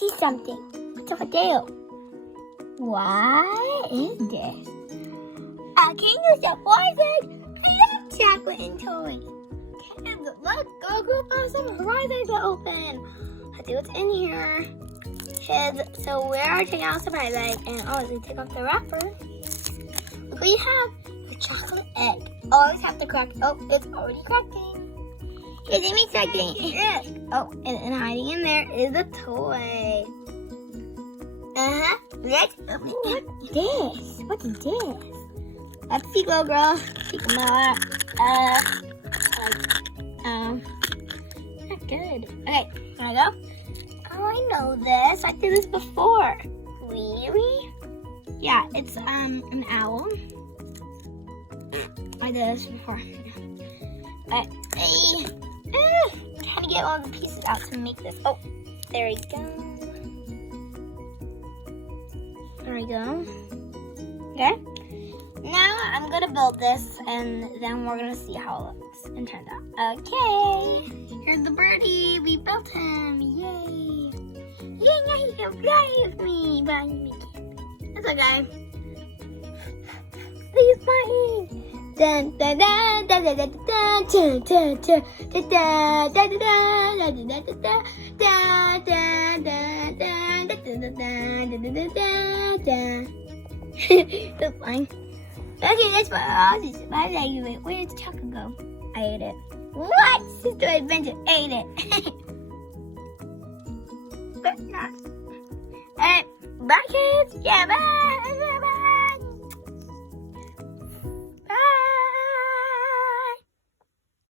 see something. What's over there? What is this? Can you support it? I love chocolate and toys. Kids, look, go find some horizons to open. Let's see what's in here. Kids, so we are taking out the surprise egg, and we take off the wrapper. Look what you have, the chocolate egg. Always have to crack. Oh, it's already cracking. Here's me cracking it. Oh, and hiding in there is a toy. Let's open it. What's this? What's this? Let's see, go girl. Take them out. Not good. Okay, wanna go? Oh, I know this. I did this before. Really? Yeah, it's an owl. I did this before. Trying to get all the pieces out to make this. Oh, there we go. There we go. Okay. Now I'm gonna build this, and then we're gonna see how it looks and turns out. Okay. Here's the birdie. We built him. Yay! Yay! Now he can fly with me, but we can't. It's okay. He's flying. Dun dun dun dun dun dun dun dun dun dun dun dun dun. It's fine. Okay, that's what where did the chocolate go? I ate it. What? Sister Adventure ate it. But not. Alright, bye kids. Yeah, bye.